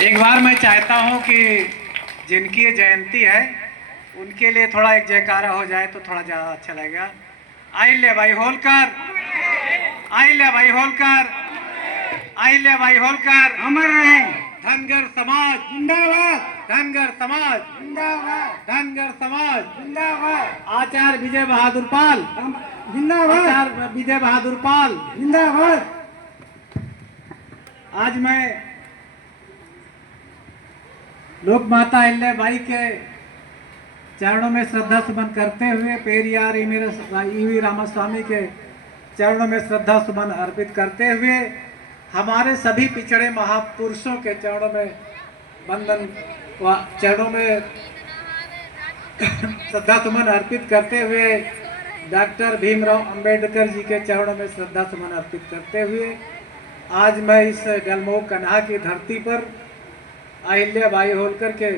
एक बार मैं चाहता हूं कि जिनकी ये जयंती है उनके लिए थोड़ा एक जयकारा हो जाए तो थोड़ा ज़्यादा अच्छा लगेगा। आइले भाई होलकर, आइले भाई होलकर, आइले भाई होलकर, अमर रहे। धनगर समाज जिंदाबाद, धनगर समाज जिंदाबाद, धनगर समाज जिंदाबाद, आचार्य विजय बहादुर पाल, जिंदाबाद, आचार्य विजय बहादुर पाल। जिंदाबाद। आज मैं लोक माता अहिल्याबाई के चरणों में श्रद्धा सुमन करते हुए पेरियार ईवी रामास्वामी के चरणों में श्रद्धा सुमन अर्पित करते हुए हमारे सभी पिछड़े महापुरुषों के चरणों में वंदन चरणों में श्रद्धा सुमन अर्पित करते हुए डॉक्टर भीमराव अंबेडकर जी के चरणों में श्रद्धा सुमन अर्पित करते हुए आज मैं इस गलमोह कन्हा की धरती पर अहिल्याबाई होलकर के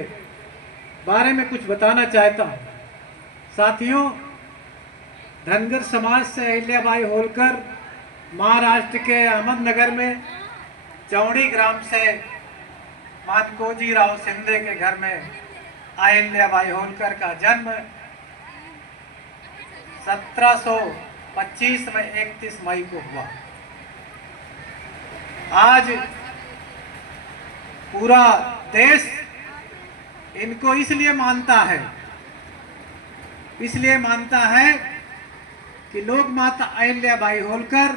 बारे में कुछ बताना चाहता हूँ। साथियों, धनगर समाज से अहिल्याबाई होलकर महाराष्ट्र के अहमदनगर में चौड़ी ग्राम से मातकोजी राव शिंदे के घर में अहिल्याबाई होलकर का जन्म 1725 में 31 मई को हुआ। आज पूरा देश इनको इसलिए मानता है कि लोक माता अहिल्याबाई होलकर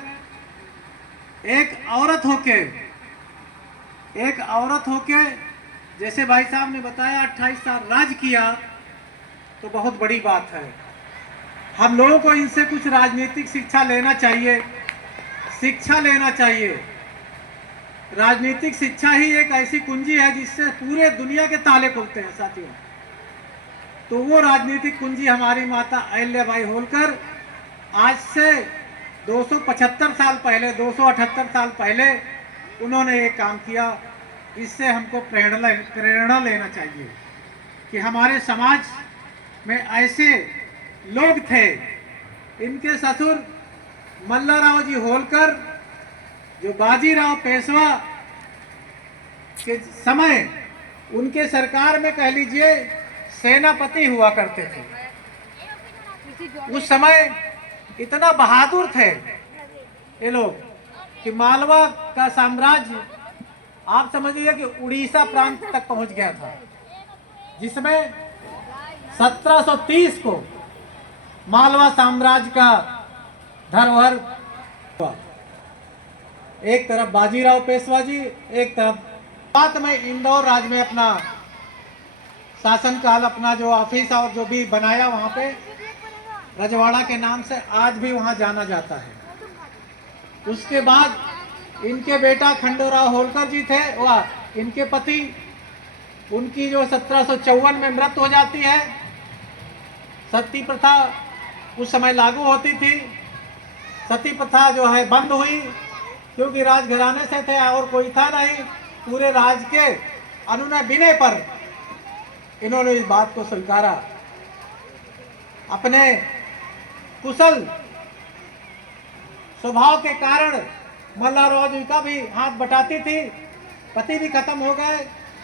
एक औरत होके जैसे भाई साहब ने बताया 28 साल राज किया तो बहुत बड़ी बात है। हम लोगों को इनसे कुछ राजनीतिक शिक्षा लेना चाहिए। राजनीतिक शिक्षा ही एक ऐसी कुंजी है जिससे पूरे दुनिया के ताले खुलते हैं साथियों। तो वो राजनीतिक कुंजी हमारी माता अहिल्याबाई होलकर आज से 275 साल पहले 278 साल पहले उन्होंने ये काम किया। इससे हमको प्रेरणा लेना चाहिए कि हमारे समाज में ऐसे लोग थे। इनके ससुर मल्लाराव जी होलकर जो बाजीराव पेशवा के समय उनके सरकार में कह लीजिए सेनापति हुआ करते थे। उस समय इतना बहादुर थे ये लोग कि मालवा का साम्राज्य आप समझिए कि उड़ीसा प्रांत तक पहुंच गया था, जिसमें 1730 को मालवा साम्राज्य का धरोहर हुआ। एक तरफ बाजीराव पेशवा जी, एक तरफ बाद में इंदौर राज्य में अपना शासनकाल अपना जो ऑफिस और जो भी बनाया वहाँ पे रजवाड़ा के नाम से आज भी वहाँ जाना जाता है। उसके बाद इनके बेटा खंडोराव होलकर जी थे, वह इनके पति उनकी जो 1754 में मृत्यु हो जाती है। सती प्रथा उस समय लागू होती थी। सती प्रथा जो है बंद हुई क्योंकि राजघराने से थे और कोई था नहीं। पूरे राज के अनुनय विनय पर इन्होंने इस बात को स्वीकारा। अपने कुशल स्वभाव के कारण मल्लाराव जी का भी हाथ बटाती थी। पति भी खत्म हो गए।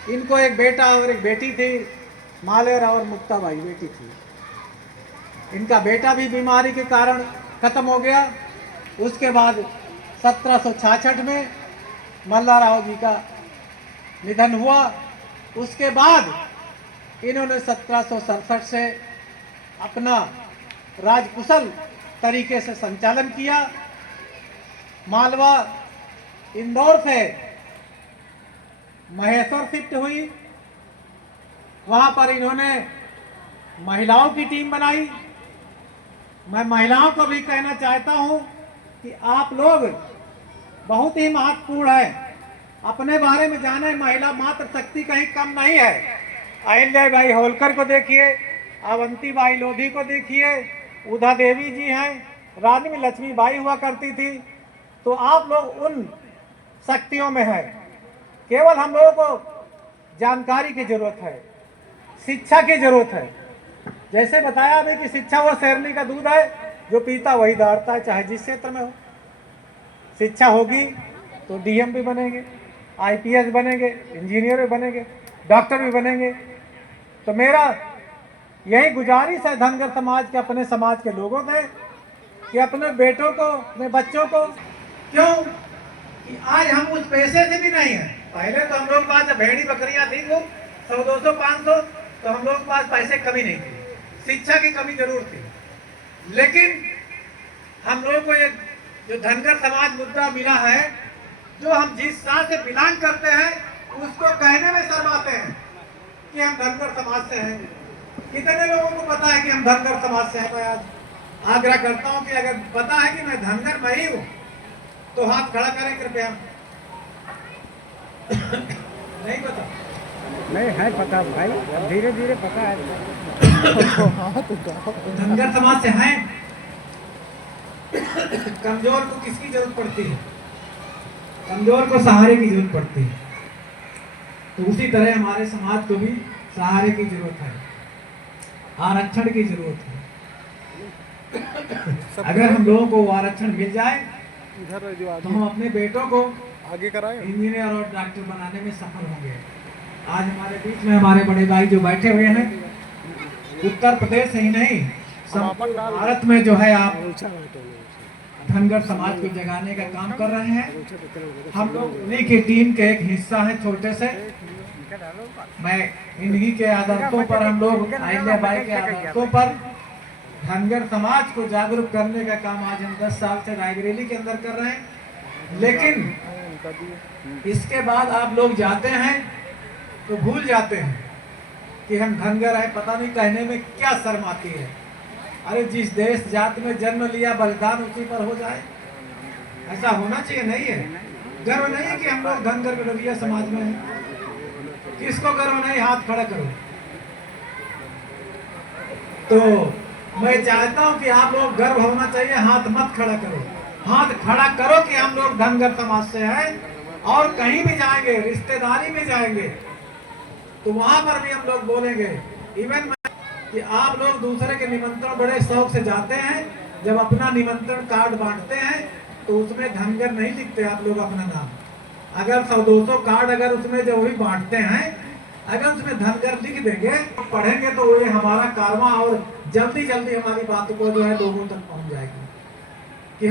इनको एक बेटा और एक बेटी थी, मालेराव और मुक्ताबाई बेटी थी। इनका बेटा भी बीमारी के कारण खत्म हो गया। उसके बाद 1766 में मल्लाराव जी का निधन हुआ। उसके बाद इन्होंने 1767 से अपना राजकुशल तरीके से संचालन किया। मालवा इंदौर से महेश्वर शिफ्ट हुई। वहां पर इन्होंने महिलाओं की टीम बनाई। मैं महिलाओं को भी कहना चाहता हूं कि आप लोग बहुत ही महत्वपूर्ण है। अपने बारे में जाने, महिला मात्र शक्ति कहीं कम नहीं है। अहिल्याबाई होलकर को देखिए, अवंतीबाई लोधी को देखिए, उधा देवी जी हैं, रानी लक्ष्मीबाई हुआ करती थी। तो आप लोग उन शक्तियों में हैं। केवल हम लोगों को जानकारी की जरूरत है, शिक्षा की जरूरत है। जैसे बताया अभी कि शिक्षा वो शेरनी का दूध है, जो पीता वही दौड़ता है, चाहे जिस क्षेत्र में हो। शिक्षा होगी तो डीएम भी बनेंगे, आईपीएस बनेंगे, इंजीनियर भी बनेंगे, डॉक्टर भी बनेंगे। तो मेरा यही गुजारिश है धनगर समाज के, अपने समाज के लोगों से, कि अपने बेटों को, अपने बच्चों को, क्यों कि आज हम उस पैसे से भी नहीं है। पहले तो हम लोग के पास जब भेड़ी बकरियां थी वो 100, 200, 500, तो हम लोग के पास पैसे कमी नहीं थी, शिक्षा की कमी जरूर थी। लेकिन हम लोगों को एक जो धनगर समाज मुद्दा मिला है, जो हम जिस साल से बिलोंग करते हैं उसको कहने में शर्माते हैं कि हम धनगर समाज से हैं। कितने लोगों को पता है कि हम धनगर समाज से हैं? मैं आज आग्रह करता हूं कि अगर पता है कि मैं धनगर मैं ही हूं तो हाथ खड़ा करें कृपया। नहीं पता? नहीं है पता भाई, धीरे धीरे पता है। धनगर समाज से हैं। कमजोर को किसकी जरूरत पड़ती है? कमजोर को सहारे की जरूरत पड़ती है। तो उसी तरह हमारे समाज को भी सहारे की जरूरत है, आरक्षण की जरूरत है। अगर हम लोगों को आरक्षण मिल जाए तो हम अपने बेटों को आगे कराए इंजीनियर और डॉक्टर बनाने में सफल होंगे। आज हमारे बीच में हमारे बड़े भाई जो बैठे हुए हैं, उत्तर प्रदेश ही नहीं भारत में जो है आप धनगर समाज को जगाने का काम कर रहे हैं। हम लोग उन्हीं की टीम के एक हिस्सा है, छोटे से। मैं इन्हीं के आदर्शों पर, हम लोग अहिल्याबाई के आदर्शों पर धनगर समाज को जागरूक करने का काम आज हम 10 साल से रायबरेली के अंदर कर रहे हैं। लेकिन इसके बाद आप लोग जाते हैं तो भूल जाते हैं कि हम धनगर हैं। पता नहीं कहने में क्या शर्म आती है। अरे जिस देश जात में जन्म लिया बलिदान उसी पर हो जाए, ऐसा होना चाहिए? नहीं है। गर्व नहीं है कि हम लोग धनगर गडरिया समाज में हैं? किसको गर्व नहीं? हाथ खड़ा करो। तो मैं चाहता हूं कि आप लोग गर्व होना चाहिए, हाथ मत खड़ा करो। हाथ खड़ा करो कि हम लोग धनगर समाज से हैं। और कहीं भी जाएंगे, रिश्तेदारी में जाएंगे, तो वहां पर भी हम लोग बोलेंगे। इवन कि आप लोग दूसरे के निमंत्रण बड़े शौक से जाते हैं, जब अपना निमंत्रण कार्ड बांटते हैं तो उसमें धनगर नहीं लिखते आप लोग अपना नाम। अगर 100-200 कार्ड अगर उसमें जो भी बांटते हैं, अगर उसमें धनगर लिख देंगे तो पढ़ेंगे तो ये हमारा कारवां और जल्दी जल्दी हमारी बात को जो है लोगों तक पहुंच जाएगी।